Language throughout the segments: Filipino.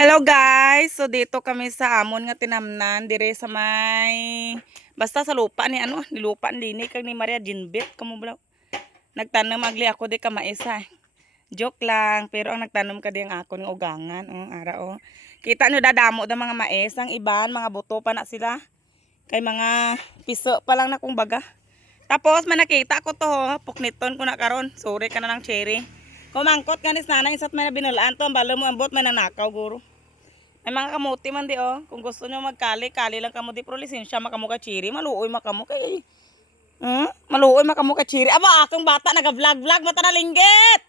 Hello guys! So dito kami sa amon nga tinamnan dire sa may basta sa lupa ni ano, ni lupa ni Lini kag ni Maria Jinbet kamo bala. Nagtanom agli ako di ka maisa. Joke lang, pero ang nagtanom ka di ang ako ng ugangan, oh, ara oh. Kita nyo dadamo da mga mais, ang iban mga buto pa na sila. Kay mga piso pa lang na kung baga. Tapos man nakita ko to, oh, pukniton ko na karon. Sorry ka na ng cherry. Kumangkot ka ni sana isat may binalaan to, ang balo mo ang bot may nanakaw guro. May mga kamuti man di oh. Kung gusto nyo magkali, kali lang kamo di pro lisensya makamu ka chiri, maluoy makamu kay. Hmm? Maluoy makamu ka chiri. Aba akong bata naga-vlog-vlog mata na linggit.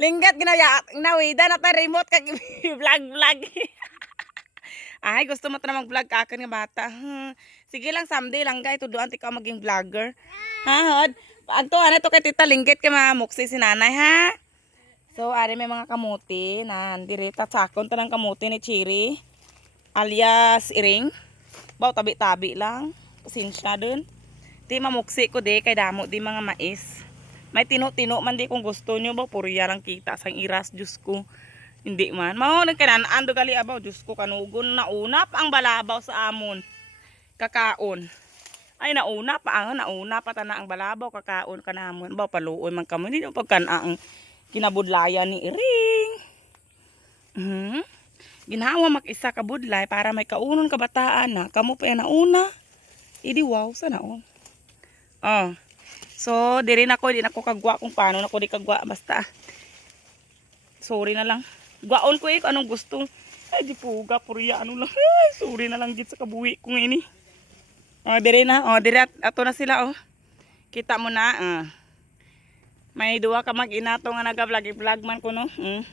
Linggit ginaya nawida na ta remote kag vlog-vlog. Ay, gusto mo na mag-vlog ka akin nga bata. Hmm. Sige lang someday lang tuduan ti ka maging vlogger. Ha, hod. Agto ano to kay Tita Linggit kay mamuksi si nanay ha. So, ari may mga kamuti na direta sakon tanang kamuti ni Chiri alias Iring. Baw tabi-tabi lang. Sinsya dun. Di mamuksi ko di kay damo di mga mais. May tino-tino man di kung gusto nyo ba purya lang kita sang iras Diyos ko. Hindi man. Mao nagkanaan do gali abaw Diyos ko kanugon na una pa ang balabaw sa amon. Kakaon. Ay nauna pa ang nauna pa tana ang balabaw kakaon kanamon. Baw paluoy man kamo hindi pagkanaang kinabudlayan ni Iring. Mhm. Ginawa mag-isa ka budlay para may kaunon kabataan na kamo pa yan nauna. Idi wow sana oh. Oh. So, diri na ko, di na ko kagwa kung paano na ko di kagwa basta. Sorry na lang. Gwaon ko eh kung anong gusto. Ay, di puga, purya, ano lang. Sorry na lang git sa kabuhi ko ngayon eh. Oh, diri na. Oh, diri at ato na sila oh. Kita mo na. Ah. May duwa ka mag-ina to nga naga-vlog vlog man ko no. Mm.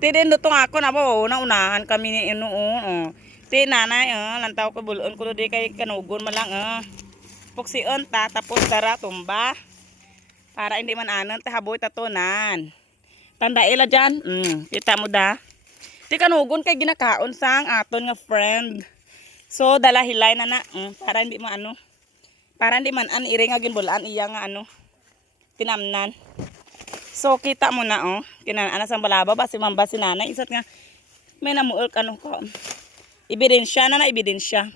Ti din do tong ako na po na unahan kami ni ino oh. Ti nanay oh, lantaw ko bulon ko di kay kanugon man lang oh. Puksion ta tapos tara tumba. Para hindi man anon ta haboy tatunan. Tanda ila dyan. Mm, kita mo da. Ti kanugon kay ginakaon sang aton nga friend. So dala hilay na na mm, para hindi man ano. Para hindi man an iri nga ginbulaan iya nga ano tinamnan. So kita mo na oh, kinana sa balaba ba si mamba si nanay isat nga may namuol ano ko. Ebidensya na na ebidensya.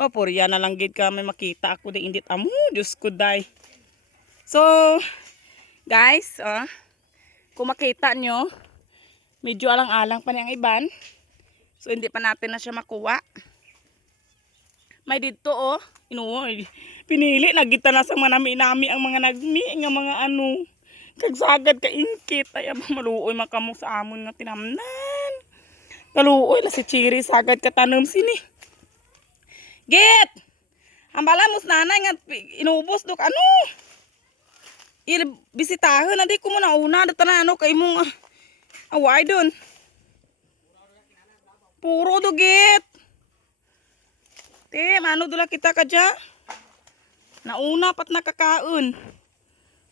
Mapurya na lang gid ka may makita ako di indit amo, Diyos ko day. So guys, oh, kung makita nyo, medyo alang-alang pa niyang iban. So hindi pa natin na siya makuha. May dito oh, inuoy. Pinili na kita na sa manami-nami ang mga nagmi nga mga ano. Kagsagad ka inkit ay aba maluoy makamo sa amon nga tinamnan. Kaluoy la si Chiri sagad ka tanom sini. Git! Ang bala mos nanay nga inubos dok ano. Il bisitahan na di ko mo na una dito na ano kay mong ah, away dun. Puro do git. Te, mano dula kita ka dya? Nauna pat nakakaon.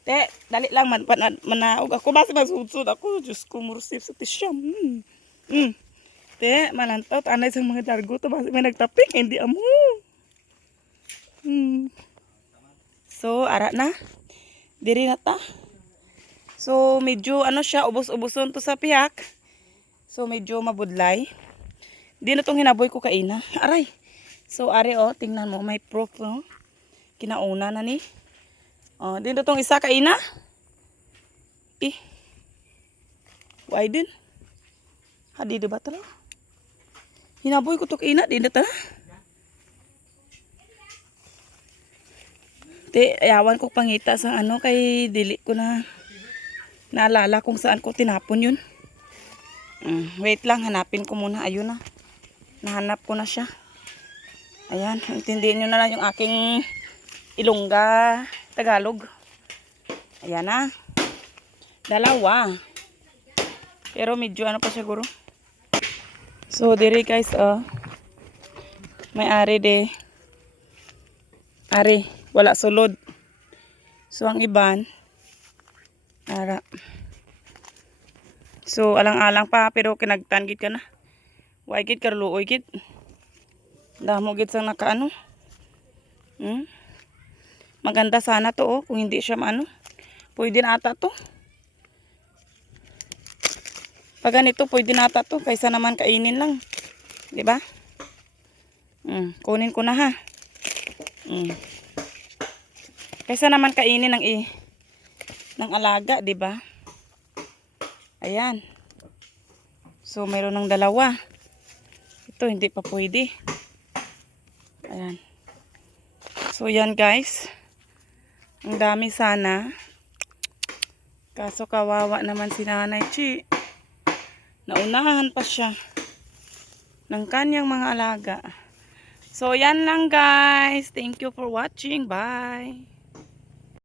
Te, dali lang man na- manaog ako basi masudsud ako. Diyos ko mursip sa tisyam. Mm. Mm. Te, malantaw anay sa mga dargo to basi may nagtapik hindi amo. Mm. So, ara na. Diri na ta. So, medyo ano siya, ubos-uboson to sa piyak. So, medyo mabudlay. Di na tong hinaboy ko kaina. Aray. So, ari oh, tingnan mo, may proof no. Kinauna na ni. Oh, di na tong isa kaina. Eh. Why din? Hadi di ba tala? Hinaboy ko to kaina, di na tala. Te, ayawan ko pangita sa ano kay dili ko na naalala kung saan ko tinapon yun. Mm, wait lang, hanapin ko muna. Ayun na. Nahanap ko na siya. Ayan, intindihin nyo na lang yung aking Ilongga, Tagalog. Ayan na. Dalawa. Pero medyo ano pa siguro. So, diri guys, oh. May ari de. Ari, wala sulod. So, ang iban, ara. So, alang-alang pa, pero kinagtangit ka na. Gid karluoy gid. Damo gid sang nakaano. Hmm? Maganda sana to oh, kung hindi siya maano. Pwede na ata to. Pag ganito, pwede nata to. Kaysa naman kainin lang. Di ba? Mm, kunin ko na ha. Mm. Kaysa naman kainin ng i ng alaga, di ba? Ayan. So, mayroon ng dalawa. Ito, hindi pa pwede. Ayan. So, yan guys. Ang dami sana. Kaso kawawa naman si Nanay Chi. Naunahan pa siya ng kanyang mga alaga. So, yan lang guys. Thank you for watching. Bye.